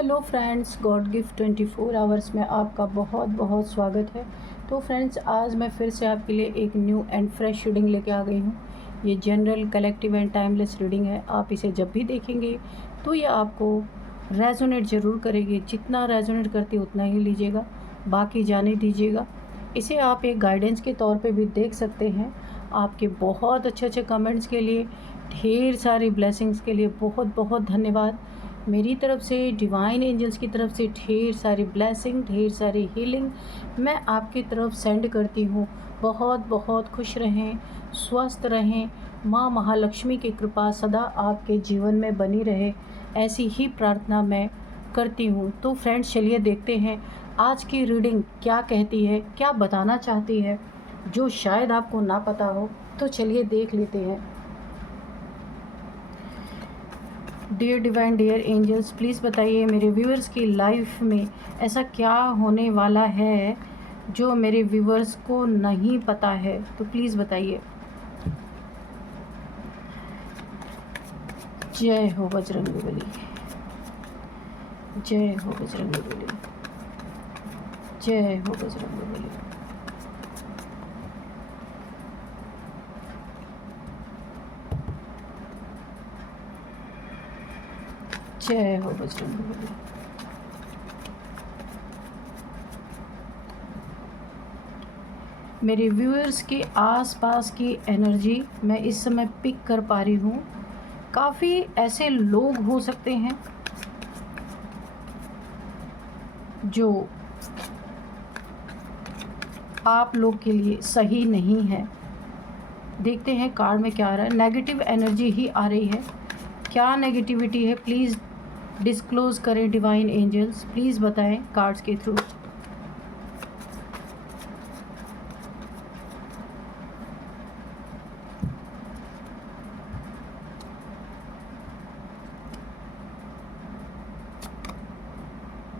Hello friends, God gift 24 hours में आपका बहुत बहुत स्वागत है। तो फ्रेंड्स, आज मैं फिर से आपके लिए एक न्यू एंड फ्रेश रीडिंग लेके आ गई हूँ। ये general, collective and timeless reading है। आप इसे जब भी देखेंगे तो ये आपको रेजोनेट ज़रूर करेगी। जितना रेजोनेट करती है उतना ही लीजिएगा, बाकी जाने दीजिएगा। इसे आप एक गाइडेंस के तौर पे भी देख सकते हैं। आपके बहुत अच्छे अच्छे कमेंट्स के लिए, ढेर सारी ब्लेसिंग्स के लिए बहुत बहुत धन्यवाद। मेरी तरफ से, डिवाइन एंजल्स की तरफ से ढेर सारी ब्लेसिंग, ढेर सारी हीलिंग मैं आपकी तरफ सेंड करती हूँ। बहुत बहुत खुश रहें, स्वस्थ रहें। माँ महालक्ष्मी की कृपा सदा आपके जीवन में बनी रहे, ऐसी ही प्रार्थना मैं करती हूँ। तो फ्रेंड्स, चलिए देखते हैं आज की रीडिंग क्या कहती है, क्या बताना चाहती है, जो शायद आपको ना पता हो। तो चलिए देख लेते हैं। Dear divine, dear angels, please बताइए मेरे व्यूअर्स की लाइफ में ऐसा क्या होने वाला है जो मेरे व्यूअर्स को नहीं पता है। तो प्लीज़ बताइए। जय हो बजरंगबली, जय हो बजरंगबली, जय हो बजरंगबली। जय हो बजरंगबली। मेरे व्यूअर्स के आसपास की एनर्जी मैं इस समय पिक कर पा रही हूँ। काफ़ी ऐसे लोग हो सकते हैं जो आप लोग के लिए सही नहीं है। देखते हैं कार्ड में क्या आ रहा है। नेगेटिव एनर्जी ही आ रही है। क्या नेगेटिविटी है, प्लीज़ डिस्क्लोज करें डिवाइन एंजल्स, प्लीज़ बताएं कार्ड्स के थ्रू।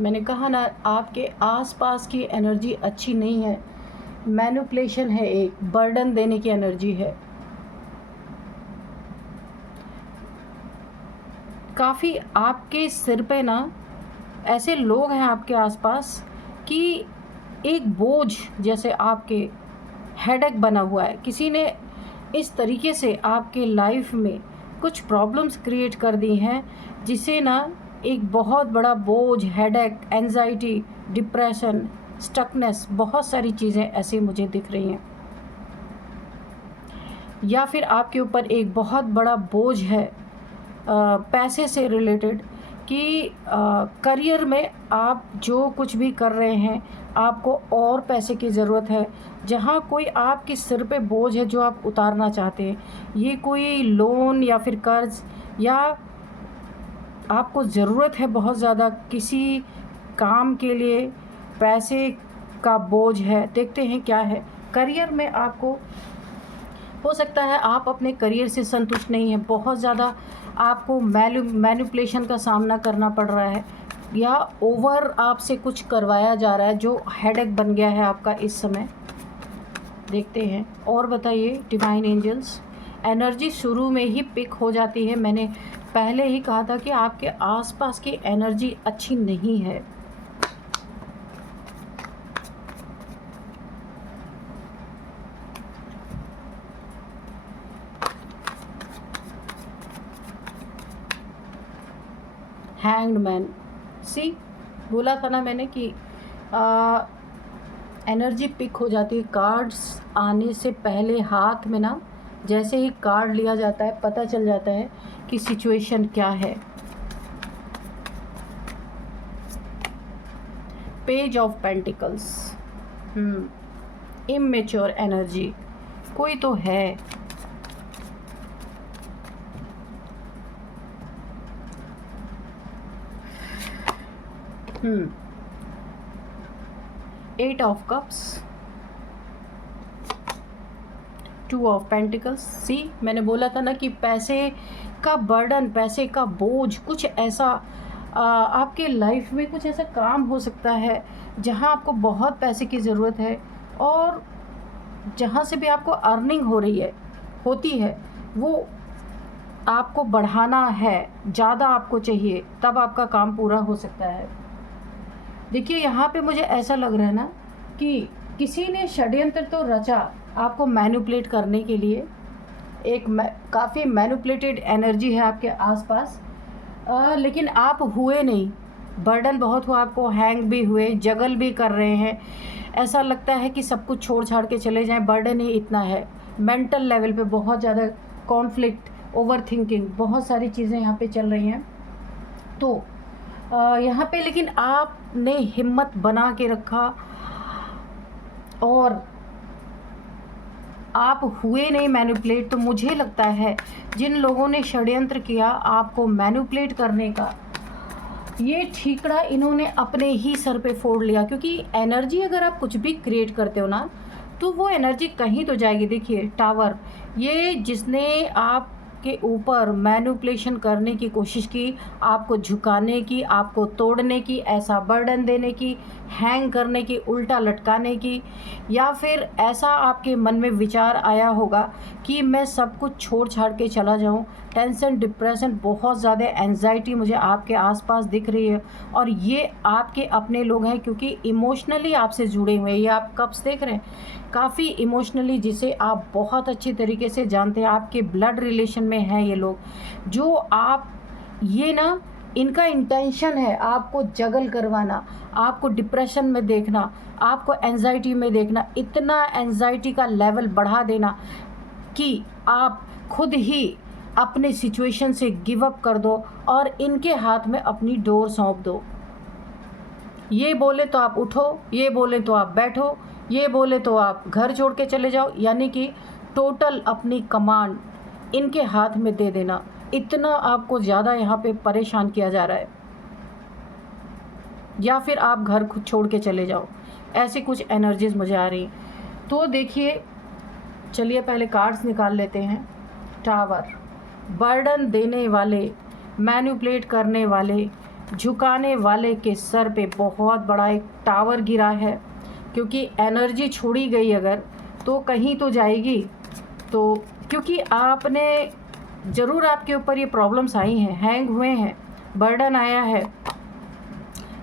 मैंने कहा ना, आपके आसपास की एनर्जी अच्छी नहीं है। मैनिपुलेशन है, एक बर्डन देने की एनर्जी है। काफ़ी आपके सिर पे ना ऐसे लोग हैं आपके आसपास कि एक बोझ जैसे आपके हेडेक बना हुआ है। किसी ने इस तरीके से आपके लाइफ में कुछ प्रॉब्लम्स क्रिएट कर दी हैं, जिसे ना एक बहुत बड़ा बोझ, हेडेक, एंजाइटी, डिप्रेशन, स्टकनेस, बहुत सारी चीज़ें ऐसी मुझे दिख रही हैं। या फिर आपके ऊपर एक बहुत बड़ा बोझ है पैसे से रिलेटेड, कि करियर में आप जो कुछ भी कर रहे हैं आपको और पैसे की ज़रूरत है। जहाँ कोई आपके सिर पे बोझ है जो आप उतारना चाहते हैं, ये कोई लोन या फिर कर्ज, या आपको ज़रूरत है बहुत ज़्यादा किसी काम के लिए, पैसे का बोझ है। देखते हैं क्या है। करियर में आपको हो सकता है आप अपने करियर से संतुष्ट नहीं हैं, बहुत ज़्यादा आपको मैनिपुलेशन का सामना करना पड़ रहा है, या ओवर आपसे कुछ करवाया जा रहा है जो हेडेक बन गया है आपका इस समय। देखते हैं और बताइए डिवाइन एंजल्स। एनर्जी शुरू में ही पिक हो जाती है। मैंने पहले ही कहा था कि आपके आसपास की एनर्जी अच्छी नहीं है। हैंग्ड मैन, सी बोला था ना मैंने कि एनर्जी पिक हो जाती है। कार्ड्स आने से पहले हाथ में ना जैसे ही कार्ड लिया जाता है पता चल जाता है कि सिचुएशन क्या है। Page of pentacles, immature energy कोई तो है। Eight of cups, two of pentacles. See, मैंने बोला था ना कि पैसे का बर्डन, पैसे का बोझ, कुछ ऐसा आपके लाइफ में कुछ ऐसा काम हो सकता है जहां आपको बहुत पैसे की ज़रूरत है, और जहां से भी आपको अर्निंग हो रही है, होती है, वो आपको बढ़ाना है, ज़्यादा आपको चाहिए, तब आपका काम पूरा हो सकता है। देखिए यहाँ पे मुझे ऐसा लग रहा है ना कि किसी ने षड्यंत्र तो रचा आपको मैनिपुलेट करने के लिए। एक काफ़ी मैनिपुलेटेड एनर्जी है आपके आसपास, लेकिन आप हुए नहीं। बर्डन बहुत हुआ आपको, हैंग भी हुए, जगल भी कर रहे हैं। ऐसा लगता है कि सब कुछ छोड़ छाड़ के चले जाएं, बर्डन ही इतना है। मेंटल लेवल पे बहुत ज़्यादा कॉन्फ्लिक्ट, ओवर थिंकिंग, बहुत सारी चीज़ें यहाँ पे चल रही हैं। तो यहाँ पे लेकिन आपने हिम्मत बना के रखा और आप हुए नहीं मैनिपुलेट। तो मुझे लगता है जिन लोगों ने षड्यंत्र किया आपको मैनिपुलेट करने का, ये ठीकरा इन्होंने अपने ही सर पे फोड़ लिया। क्योंकि एनर्जी अगर आप कुछ भी क्रिएट करते हो ना, तो वो एनर्जी कहीं तो जाएगी। देखिए टावर, ये जिसने आपके ऊपर मैनिपुलेशन करने की कोशिश की, आपको झुकाने की, आपको तोड़ने की, ऐसा बर्डन देने की, हैंग करने की, उल्टा लटकाने की, या फिर ऐसा आपके मन में विचार आया होगा कि मैं सब कुछ छोड़ छाड़ के चला जाऊं। टेंशन, डिप्रेशन, बहुत ज़्यादा एंजाइटी मुझे आपके आसपास दिख रही है, और ये आपके अपने लोग हैं क्योंकि इमोशनली आपसे जुड़े हुए हैं। ये आप कप्स देख रहे हैं, काफ़ी इमोशनली, जिसे आप बहुत अच्छी तरीके से जानते हैं, आपके ब्लड रिलेशन में हैं ये लोग। जो आप ये ना, इनका इंटेंशन है आपको जगल करवाना, आपको डिप्रेशन में देखना, आपको एंजाइटी में देखना, इतना एंजाइटी का लेवल बढ़ा देना कि आप खुद ही अपने सिचुएशन से गिव अप कर दो और इनके हाथ में अपनी डोर सौंप दो। ये बोले तो आप उठो, ये बोले तो आप बैठो, ये बोले तो आप घर छोड़ के चले जाओ। यानी कि टोटल अपनी कमांड इनके हाथ में दे देना। इतना आपको ज़्यादा यहाँ पे परेशान किया जा रहा है, या फिर आप घर खुद छोड़ के चले जाओ, ऐसी कुछ एनर्जीज मुझे आ रही। तो देखिए, चलिए पहले कार्ड्स निकाल लेते हैं। टावर, बर्डन देने वाले, मैनिपुलेट करने वाले, झुकाने वाले के सर पे बहुत बड़ा एक टावर गिरा है। क्योंकि एनर्जी छोड़ी गई अगर, तो कहीं तो जाएगी। तो क्योंकि आपने ज़रूर, आपके ऊपर ये प्रॉब्लम्स आई हैं, हैंग हुए हैं, बर्डन आया है।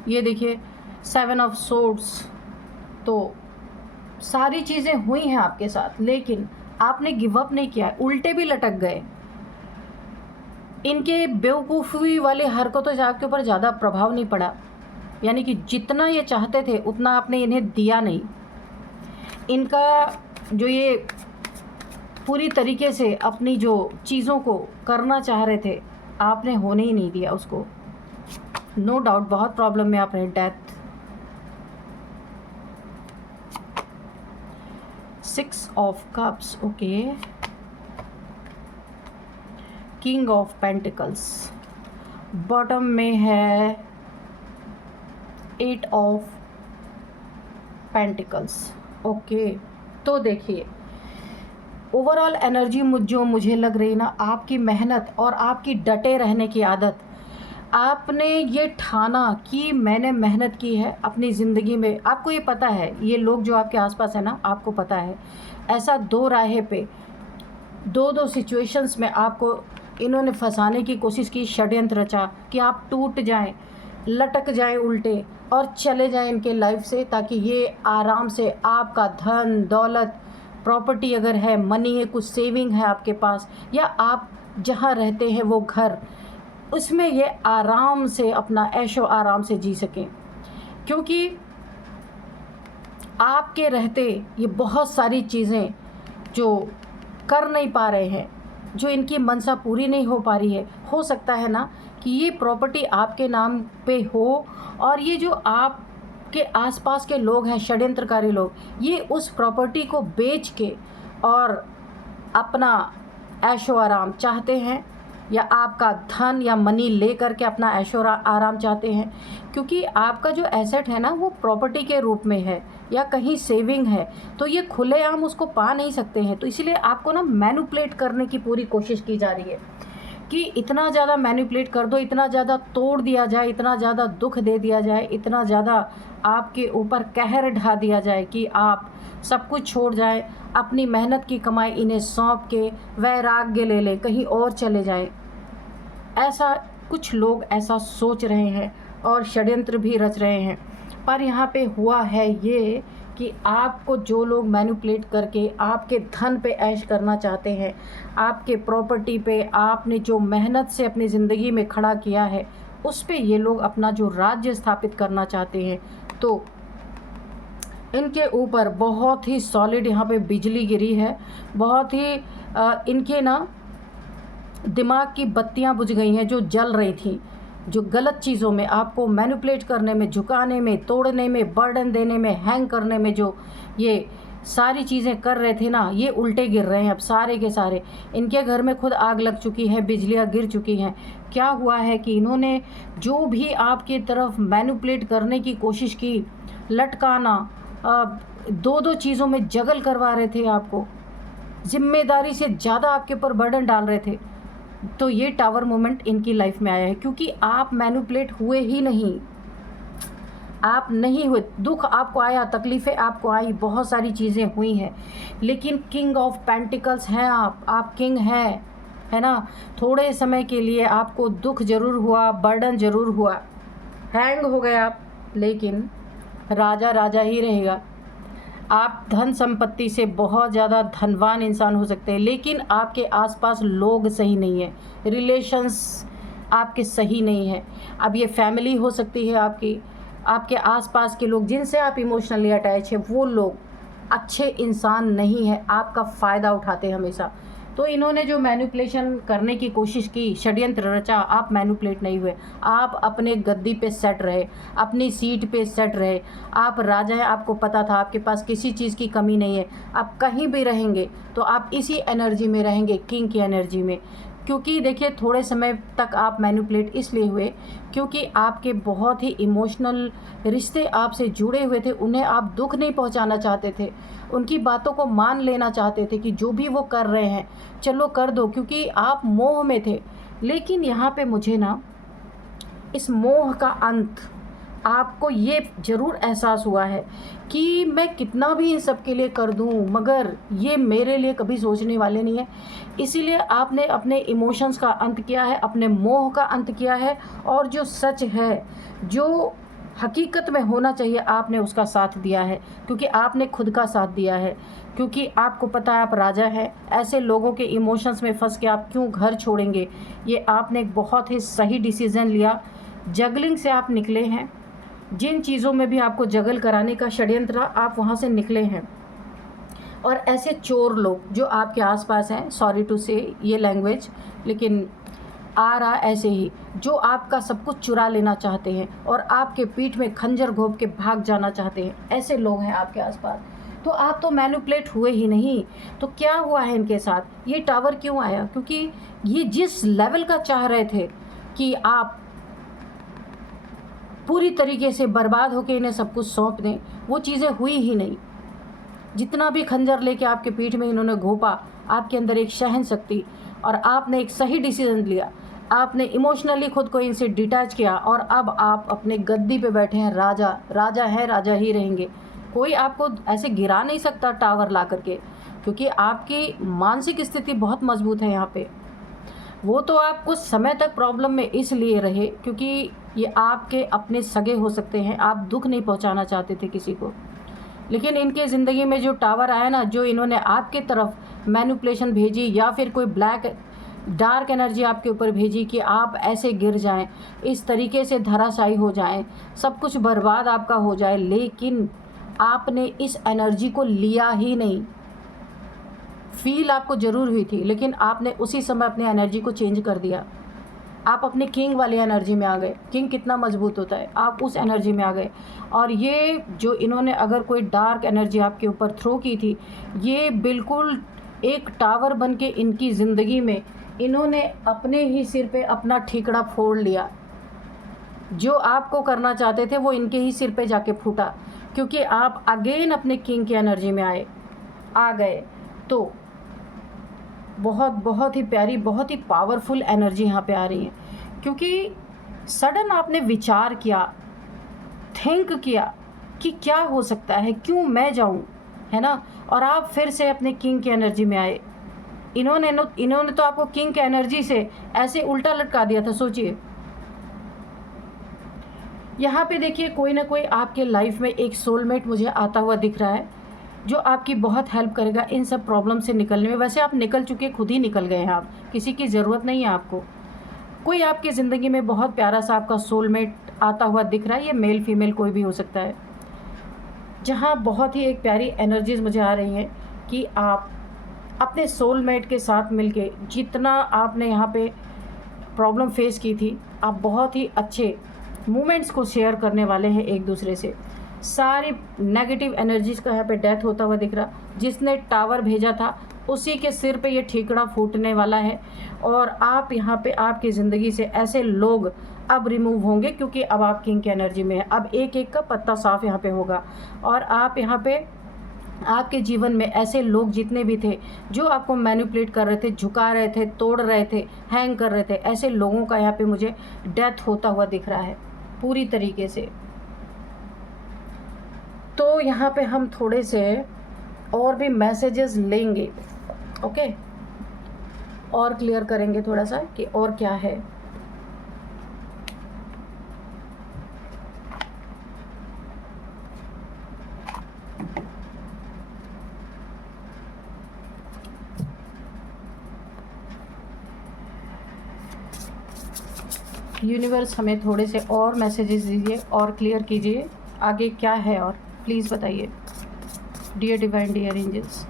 ये देखिए 7 ऑफ सोर्ड्स, तो सारी चीज़ें हुई हैं आपके साथ, लेकिन आपने गिव अप नहीं किया, उल्टे भी लटक गए। इनके बेवकूफ़ी वाले हरकतों से आपके ऊपर ज़्यादा प्रभाव नहीं पड़ा। यानी कि जितना ये चाहते थे उतना आपने इन्हें दिया नहीं। इनका जो ये पूरी तरीके से अपनी जो चीज़ों को करना चाह रहे थे, आपने होने ही नहीं दिया उसको। नो डाउट बहुत प्रॉब्लम में आप रहे। Death, 6 of cups, okay, king of pentacles, bottom में है 8 ऑफ पेंटिकल्स, ओके। तो देखिए ओवरऑल एनर्जी जो मुझे लग रही है ना, आपकी मेहनत और आपकी डटे रहने की आदत, आपने ये ठाना कि मैंने मेहनत की है अपनी ज़िंदगी में। आपको ये पता है, ये लोग जो आपके आसपास है ना, आपको पता है ऐसा दो राहे पे, दो सिचुएशंस में आपको इन्होंने फंसाने की कोशिश की, षड्यंत्र रचा कि आप टूट जाएं, लटक जाएं उल्टे और चले जाएं इनके लाइफ से, ताकि ये आराम से आपका धन दौलत, प्रॉपर्टी अगर है, मनी है, कुछ सेविंग है आपके पास, या आप जहाँ रहते हैं वो घर, उसमें ये आराम से अपना ऐशो आराम से जी सकें। क्योंकि आपके रहते ये बहुत सारी चीज़ें जो कर नहीं पा रहे हैं, जो इनकी मनसा पूरी नहीं हो पा रही है। हो सकता है ना कि ये प्रॉपर्टी आपके नाम पे हो, और ये जो आपके आसपास के लोग हैं, षड्यंत्रकारी लोग, ये उस प्रॉपर्टी को बेच के और अपना ऐशो आराम चाहते हैं, या आपका धन या मनी ले करके अपना ऐशो आराम चाहते हैं। क्योंकि आपका जो एसेट है ना, वो प्रॉपर्टी के रूप में है या कहीं सेविंग है, तो ये खुलेआम उसको पा नहीं सकते हैं। तो इसलिए आपको ना मैनिपुलेट करने की पूरी कोशिश की जा रही है। कि इतना ज़्यादा मैनिपुलेट कर दो, इतना ज़्यादा तोड़ दिया जाए, इतना ज़्यादा दुख दे दिया जाए, इतना ज़्यादा आपके ऊपर कहर ढा दिया जाए कि आप सब कुछ छोड़ जाएं, अपनी मेहनत की कमाई इन्हें सौंप के वैराग्य ले लें, कहीं और चले जाएं। ऐसा कुछ लोग ऐसा सोच रहे हैं और षड्यंत्र भी रच रहे हैं। पर यहाँ पे हुआ है ये कि आपको जो लोग मैनिपुलेट करके आपके धन पे ऐश करना चाहते हैं, आपके प्रॉपर्टी पे, आपने जो मेहनत से अपनी ज़िंदगी में खड़ा किया है, उस पे ये लोग अपना जो राज्य स्थापित करना चाहते हैं, तो इनके ऊपर बहुत ही सॉलिड यहाँ पे बिजली गिरी है। बहुत ही इनके ना दिमाग की बत्तियाँ बुझ गई हैं जो जल रही थी, जो गलत चीज़ों में, आपको मैनिपुलेट करने में, झुकाने में, तोड़ने में, बर्डन देने में, हैंग करने में, जो ये सारी चीज़ें कर रहे थे ना, ये उल्टे गिर रहे हैं अब सारे के सारे। इनके घर में खुद आग लग चुकी है, बिजलियाँ गिर चुकी हैं। क्या हुआ है कि इन्होंने जो भी आपकी तरफ मैनिपुलेट करने की कोशिश की, लटकाना, दो दो चीज़ों में जगल करवा रहे थे, आपको जिम्मेदारी से ज़्यादा आपके ऊपर बर्डन डाल रहे थे, तो ये टावर मोमेंट इनकी लाइफ में आया है। क्योंकि आप मैनिपुलेट हुए ही नहीं, आप नहीं हुए, दुख आपको आया, तकलीफ़ें आपको आई, बहुत सारी चीज़ें हुई हैं, लेकिन किंग ऑफ पेंटिकल्स हैं आप किंग हैं, है ना। थोड़े समय के लिए आपको दुख ज़रूर हुआ, बर्डन ज़रूर हुआ, हैंग हो गए आप, लेकिन राजा राजा ही रहेगा। आप धन संपत्ति से बहुत ज़्यादा धनवान इंसान हो सकते हैं, लेकिन आपके आसपास लोग सही नहीं है, रिलेशंस आपके सही नहीं है। अब ये फैमिली हो सकती है आपकी, आपके आसपास के लोग जिनसे आप इमोशनली अटैच है, वो लोग अच्छे इंसान नहीं है, आपका फ़ायदा उठाते हैं हमेशा। तो इन्होंने जो मैनिपुलेशन करने की कोशिश की, षड्यंत्र रचा, आप मैनिपुलेट नहीं हुए, आप अपने गद्दी पे सेट रहे, अपनी सीट पे सेट रहे, आप राजा हैं, आपको पता था आपके पास किसी चीज़ की कमी नहीं है। आप कहीं भी रहेंगे तो आप इसी एनर्जी में रहेंगे, किंग की एनर्जी में। क्योंकि देखिए, थोड़े समय तक आप मैनिपुलेट इसलिए हुए क्योंकि आपके बहुत ही इमोशनल रिश्ते आपसे जुड़े हुए थे, उन्हें आप दुख नहीं पहुंचाना चाहते थे, उनकी बातों को मान लेना चाहते थे कि जो भी वो कर रहे हैं चलो कर दो, क्योंकि आप मोह में थे। लेकिन यहाँ पे मुझे ना इस मोह का अंत, आपको ये ज़रूर एहसास हुआ है कि मैं कितना भी इन सब के लिए कर दूं, मगर ये मेरे लिए कभी सोचने वाले नहीं है। इसीलिए आपने अपने इमोशंस का अंत किया है, अपने मोह का अंत किया है, और जो सच है, जो हकीकत में होना चाहिए, आपने उसका साथ दिया है, क्योंकि आपने खुद का साथ दिया है। क्योंकि आपको पता है आप राजा हैं, ऐसे लोगों के इमोशंस में फंस के आप क्यों घर छोड़ेंगे। ये आपने एक बहुत ही सही डिसीज़न लिया, जगलिंग से आप निकले हैं, जिन चीज़ों में भी आपको जगल कराने का षड्यंत्र, आप वहाँ से निकले हैं। और ऐसे चोर लोग जो आपके आसपास हैं, सॉरी टू से ये लैंग्वेज, लेकिन आ रहा ऐसे ही, जो आपका सब कुछ चुरा लेना चाहते हैं और आपके पीठ में खंजर घोंप के भाग जाना चाहते हैं, ऐसे लोग हैं आपके आसपास। तो आप तो मैनिपुलेट हुए ही नहीं। तो क्या हुआ है इनके साथ, ये टावर क्यों आया? क्योंकि ये जिस लेवल का चाह रहे थे कि आप पूरी तरीके से बर्बाद होकर इन्हें सब कुछ सौंप दें, वो चीज़ें हुई ही नहीं। जितना भी खंजर लेके आपके पीठ में इन्होंने घोंपा, आपके अंदर एक सहन शक्ति, और आपने एक सही डिसीजन लिया, आपने इमोशनली खुद को इनसे डिटैच किया, और अब आप अपने गद्दी पे बैठे हैं, राजा राजा है, राजा ही रहेंगे। कोई आपको ऐसे गिरा नहीं सकता टावर ला करके, क्योंकि आपकी मानसिक स्थिति बहुत मजबूत है यहाँ पे। वो तो आप कुछ समय तक प्रॉब्लम में इसलिए रहे क्योंकि ये आपके अपने सगे हो सकते हैं, आप दुख नहीं पहुंचाना चाहते थे किसी को। लेकिन इनके ज़िंदगी में जो टावर आया ना, जो इन्होंने आपके तरफ मैनिपुलेशन भेजी, या फिर कोई ब्लैक डार्क एनर्जी आपके ऊपर भेजी कि आप ऐसे गिर जाएं, इस तरीके से धराशायी हो जाएं, सब कुछ बर्बाद आपका हो जाए, लेकिन आपने इस एनर्जी को लिया ही नहीं। फील आपको ज़रूर हुई थी, लेकिन आपने उसी समय अपनी एनर्जी को चेंज कर दिया। आप अपने किंग वाली एनर्जी में आ गए। किंग कितना मजबूत होता है, आप उस एनर्जी में आ गए। और ये जो इन्होंने अगर कोई डार्क एनर्जी आपके ऊपर थ्रो की थी, ये बिल्कुल एक टावर बन के इनकी ज़िंदगी में इन्होंने अपने ही सिर पे अपना ठीकड़ा फोड़ लिया। जो आपको करना चाहते थे वो इनके ही सिर पे जाके फूटा, क्योंकि आप अगेन अपने किंग की एनर्जी में आ गए। तो बहुत बहुत ही प्यारी, बहुत ही पावरफुल एनर्जी यहाँ पे आ रही है, क्योंकि सडन आपने विचार किया, थिंक किया कि क्या हो सकता है, क्यों मैं जाऊँ, है ना, और आप फिर से अपने किंग की एनर्जी में आए। इन्होंने तो आपको किंग की एनर्जी से ऐसे उल्टा लटका दिया था, सोचिए। यहाँ पे देखिए कोई ना कोई आपके लाइफ में एक सोलमेट मुझे आता हुआ दिख रहा है, जो आपकी बहुत हेल्प करेगा इन सब प्रॉब्लम से निकलने में। वैसे आप निकल चुके, खुद ही निकल गए हैं आप, किसी की ज़रूरत नहीं है आपको। कोई आपकी ज़िंदगी में बहुत प्यारा सा आपका सोलमेट आता हुआ दिख रहा है, ये मेल फीमेल कोई भी हो सकता है, जहाँ बहुत ही एक प्यारी एनर्जीज मुझे आ रही हैं कि आप अपने सोलमेट के साथ मिलके जितना आपने यहाँ पे प्रॉब्लम फेस की थी, आप बहुत ही अच्छे मोमेंट्स को शेयर करने वाले हैं एक दूसरे से। सारी नेगेटिव एनर्जीज़ का यहाँ पे डेथ होता हुआ दिख रहा। जिसने टावर भेजा था उसी के सिर पे ये ठीकड़ा फूटने वाला है, और आप यहाँ पे आपकी ज़िंदगी से ऐसे लोग अब रिमूव होंगे, क्योंकि अब आप किंग की एनर्जी में है। अब एक एक का पत्ता साफ यहाँ पे होगा, और आप यहाँ पे आपके जीवन में ऐसे लोग जितने भी थे जो आपको मैनिपुलेट कर रहे थे, झुका रहे थे, तोड़ रहे थे, हैंग कर रहे थे, ऐसे लोगों का यहाँ पे मुझे डेथ होता हुआ दिख रहा है पूरी तरीके से। तो यहाँ पे हम थोड़े से और भी मैसेजेस लेंगे, ओके, और क्लियर करेंगे थोड़ा सा कि और क्या है। यूनिवर्स हमें थोड़े से और मैसेजेस दीजिए और क्लियर कीजिए आगे क्या है, और प्लीज़ बताइए। डियर डिवाइन, डियर एंजल्स,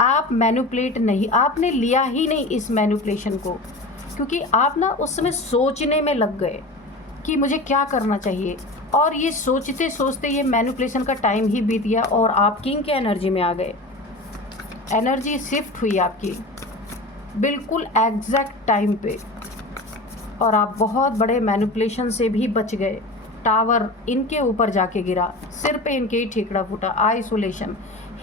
आप मैनिपुलेट नहीं, आपने लिया ही नहीं इस मैनिपुलेशन को, क्योंकि आप ना उस समय सोचने में लग गए कि मुझे क्या करना चाहिए, और ये सोचते सोचते ये मैनिपुलेशन का टाइम ही बीत गया और आप किंग के एनर्जी में आ गए। एनर्जी शिफ्ट हुई आपकी बिल्कुल एग्जैक्ट टाइम पे, और आप बहुत बड़े मैनिपुलेशन से भी बच गए। टावर इनके ऊपर जाके गिरा, सिर पे इनके ही ठीकड़ा फूटा, आइसोलेशन।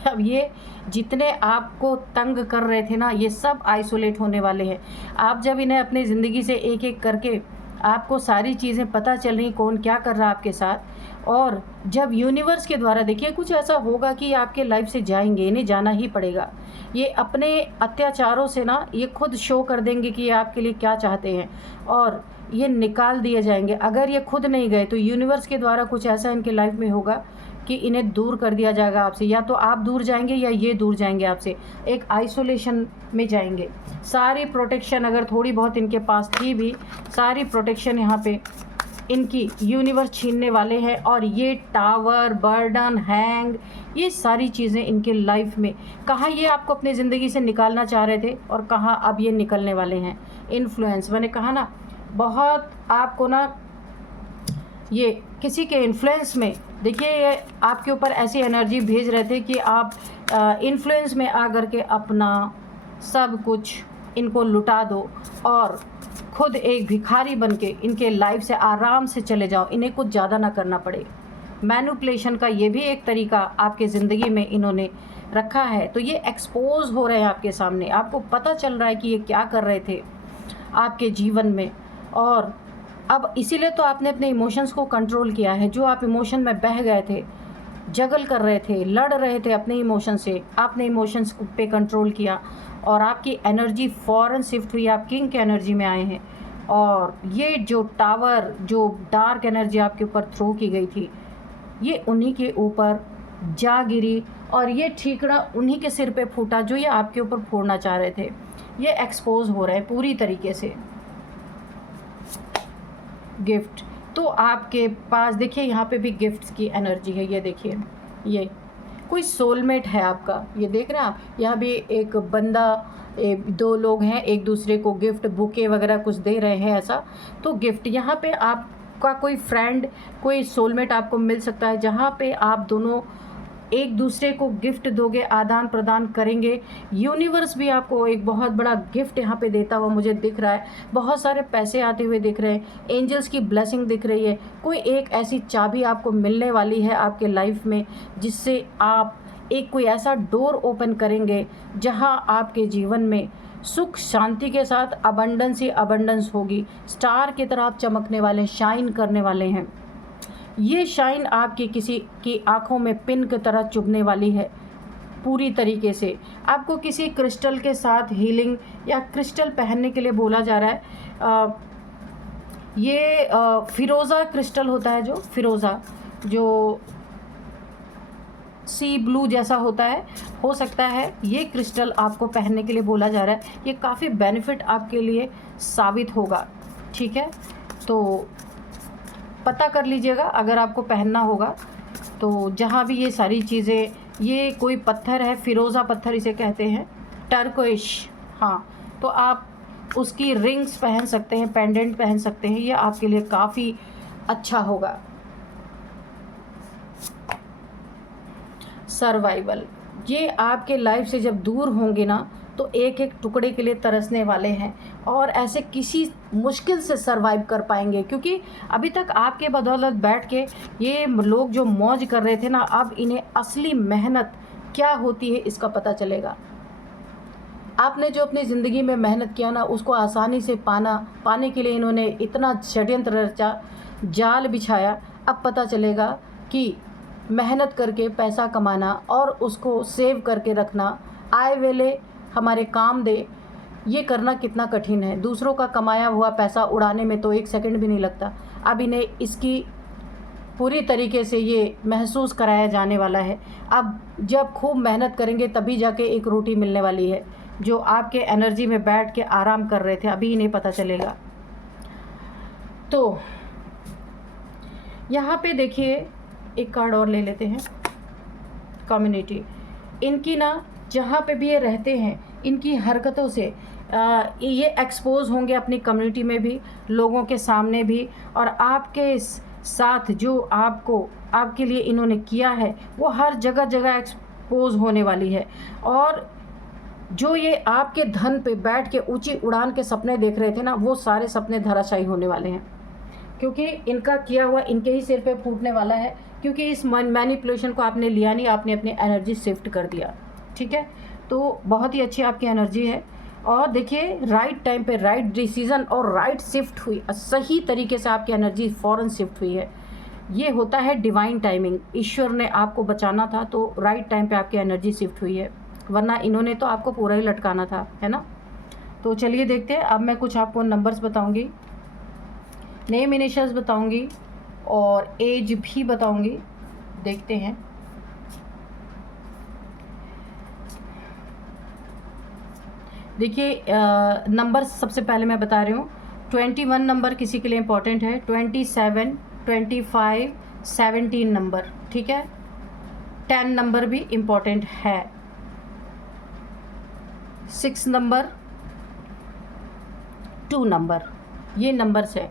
अब ये जितने आपको तंग कर रहे थे ना, ये सब आइसोलेट होने वाले हैं। आप जब इन्हें अपनी ज़िंदगी से एक एक करके आपको सारी चीज़ें पता चल रही, कौन क्या कर रहा है आपके साथ, और जब यूनिवर्स के द्वारा देखिए कुछ ऐसा होगा कि आपके लाइफ से जाएंगे, इन्हें जाना ही पड़ेगा। ये अपने अत्याचारों से ना ये खुद शो कर देंगे कि ये आपके लिए क्या चाहते हैं, और ये निकाल दिए जाएंगे। अगर ये खुद नहीं गए तो यूनिवर्स के द्वारा कुछ ऐसा इनके लाइफ में होगा कि इन्हें दूर कर दिया जाएगा आपसे, या तो आप दूर जाएंगे या ये दूर जाएंगे आपसे, एक आइसोलेशन में जाएंगे। सारी प्रोटेक्शन अगर थोड़ी बहुत इनके पास थी भी, सारी प्रोटेक्शन यहाँ पे इनकी यूनिवर्स छीनने वाले हैं, और ये टावर, बर्डन, हैंग, ये सारी चीज़ें इनके लाइफ में कहाँ ये आपको अपनी ज़िंदगी से निकालना चाह रहे थे और कहाँ अब ये निकलने वाले हैं। इन्फ्लुएंस, मैंने कहा ना, बहुत आपको ना ये किसी के इन्फ्लुएंस में, देखिए ये आपके ऊपर ऐसी एनर्जी भेज रहे थे कि आप इन्फ्लुएंस में आकर के अपना सब कुछ इनको लुटा दो, और खुद एक भिखारी बन के इनके लाइफ से आराम से चले जाओ, इन्हें कुछ ज़्यादा ना करना पड़े। मैनिपुलेशन का ये भी एक तरीका आपके ज़िंदगी में इन्होंने रखा है, तो ये एक्सपोज हो रहे हैं आपके सामने। आपको पता चल रहा है कि ये क्या कर रहे थे आपके जीवन में, और अब इसीलिए तो आपने अपने इमोशंस को कंट्रोल किया है। जो आप इमोशन में बह गए थे, जगल कर रहे थे, लड़ रहे थे अपने इमोशन से, आपने इमोशंस पे कंट्रोल किया, और आपकी एनर्जी फ़ौरन शिफ्ट हुई, आप किंग की एनर्जी में आए हैं। और ये जो टावर, जो डार्क एनर्जी आपके ऊपर थ्रो की गई थी, ये उन्हीं के ऊपर जा गिरी, और ये ठीकड़ा उन्हीं के सिर पे फूटा जो ये आपके ऊपर फोड़ना चाह रहे थे। ये एक्सपोज हो रहे हैं पूरी तरीके से। गिफ्ट, तो आपके पास देखिए यहाँ पे भी गिफ्ट्स की एनर्जी है। ये देखिए, ये कोई सोलमेट है आपका, ये देख रहे हैं आप। यहाँ भी एक बंदा, दो लोग हैं, एक दूसरे को गिफ्ट, बुके वगैरह कुछ दे रहे हैं ऐसा। तो गिफ्ट, यहाँ पे आपका कोई फ्रेंड, कोई सोलमेट आपको मिल सकता है, जहाँ पे आप दोनों एक दूसरे को गिफ्ट दोगे, आदान प्रदान करेंगे। यूनिवर्स भी आपको एक बहुत बड़ा गिफ्ट यहाँ पे देता हुआ मुझे दिख रहा है। बहुत सारे पैसे आते हुए दिख रहे हैं, एंजल्स की ब्लेसिंग दिख रही है। कोई एक ऐसी चाबी आपको मिलने वाली है आपके लाइफ में, जिससे आप एक कोई ऐसा डोर ओपन करेंगे जहां आपके जीवन में सुख शांति के साथ अबंडेंस ही अबंडेंस होगी। स्टार की तरह आप चमकने वाले, शाइन करने वाले हैं। ये शाइन आपकी किसी की आंखों में पिन की तरह चुभने वाली है पूरी तरीके से। आपको किसी क्रिस्टल के साथ हीलिंग या क्रिस्टल पहनने के लिए बोला जा रहा है। ये फिरोज़ा क्रिस्टल होता है, जो फिरोज़ा जो सी ब्लू जैसा होता है, हो सकता है ये क्रिस्टल आपको पहनने के लिए बोला जा रहा है। ये काफ़ी बेनिफिट आपके लिए साबित होगा, ठीक है। तो पता कर लीजिएगा अगर आपको पहनना होगा तो। जहाँ भी ये सारी चीज़ें, ये कोई पत्थर है, फिरोज़ा पत्थर इसे कहते हैं, टर्कोइश, हाँ, तो आप उसकी रिंग्स पहन सकते हैं, पेंडेंट पहन सकते हैं। ये आपके लिए काफ़ी अच्छा होगा। सर्वाइवल, ये आपके लाइफ से जब दूर होंगे ना तो एक एक टुकड़े के लिए तरसने वाले हैं और ऐसे किसी मुश्किल से सरवाइव कर पाएंगे, क्योंकि अभी तक आपके बदौलत बैठ के ये लोग जो मौज कर रहे थे ना, अब इन्हें असली मेहनत क्या होती है इसका पता चलेगा। आपने जो अपनी ज़िंदगी में मेहनत किया ना, उसको आसानी से पाने के लिए इन्होंने इतना षड्यंत्र रचा, जाल बिछाया। अब पता चलेगा कि मेहनत करके पैसा कमाना और उसको सेव करके रखना, आए वेले हमारे काम दे, ये करना कितना कठिन है। दूसरों का कमाया हुआ पैसा उड़ाने में तो 1 सेकंड भी नहीं लगता। अब इन्हें इसकी पूरी तरीके से ये महसूस कराया जाने वाला है। अब जब खूब मेहनत करेंगे तभी जाके एक रोटी मिलने वाली है। जो आपके एनर्जी में बैठ के आराम कर रहे थे, अभी इन्हें पता चलेगा। तो यहाँ पे देखिए, एक कार्ड और ले लेते हैं। कम्युनिटी, इनकी ना जहाँ पे भी ये रहते हैं, इनकी हरकतों से ये एक्सपोज होंगे अपनी कम्युनिटी में भी, लोगों के सामने भी, और आपके साथ जो आपके लिए इन्होंने किया है वो हर जगह जगह एक्सपोज होने वाली है। और जो ये आपके धन पे बैठ के ऊंची उड़ान के सपने देख रहे थे ना, वो सारे सपने धराशायी होने वाले हैं, क्योंकि इनका किया हुआ इनके ही सिर पे फूटने वाला है। क्योंकि इस मैनिपुलेशन को आपने लिया नहीं, आपने अपनी एनर्जी शिफ्ट कर दिया, ठीक है। तो बहुत ही अच्छी आपकी एनर्जी है। और देखिए, राइट टाइम पे राइट डिसीज़न और राइट शिफ्ट हुई, सही तरीके से आपकी एनर्जी फ़ौरन शिफ्ट हुई है। ये होता है डिवाइन टाइमिंग। ईश्वर ने आपको बचाना था तो राइट टाइम पे आपकी एनर्जी शिफ्ट हुई है, वरना इन्होंने तो आपको पूरा ही लटकाना था, है ना। तो चलिए देखते हैं। अब मैं कुछ आपको नंबर्स बताऊंगी, नेम इनिशियल्स बताऊंगी और एज भी बताऊंगी। देखते हैं। देखिए, नंबर सबसे पहले मैं बता रही हूँ। 21 नंबर किसी के लिए इम्पोर्टेंट है, 27, 25, 17 नंबर, ठीक है। 10 नंबर भी इम्पोर्टेंट है, 6 नंबर, 2 नंबर, ये नंबर्स है।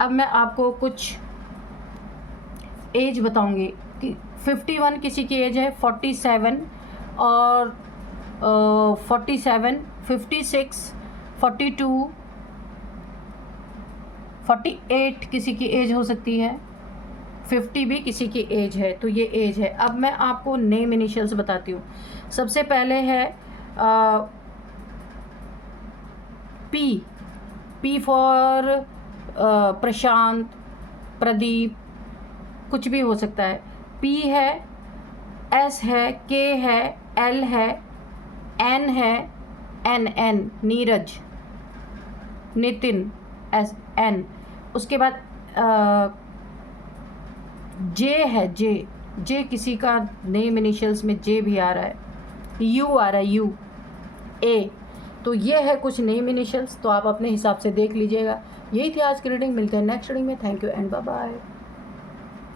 अब मैं आपको कुछ एज बताऊंगी कि 51 किसी की एज है, 47 और 47, 56, 42, 48 किसी की एज हो सकती है, 50 भी किसी की एज है। तो ये एज है। अब मैं आपको नेम इनिशियल्स बताती हूँ। सबसे पहले है पी फॉर प्रशांत, प्रदीप, कुछ भी हो सकता है। पी है, एस है, के है, एल है, एन है, N Neeraj, Nitin, S N. उसके बाद जे है, जे किसी का नेम इनिशियल्स में जे भी आ रहा है, यू आ रहा है, यू, ए। तो ये है कुछ नेम इनिशियल्स, तो आप अपने हिसाब से देख लीजिएगा। यही थी आज की रीडिंग। मिलते हैं नेक्स्ट रीडिंग में। Thank you and bye bye.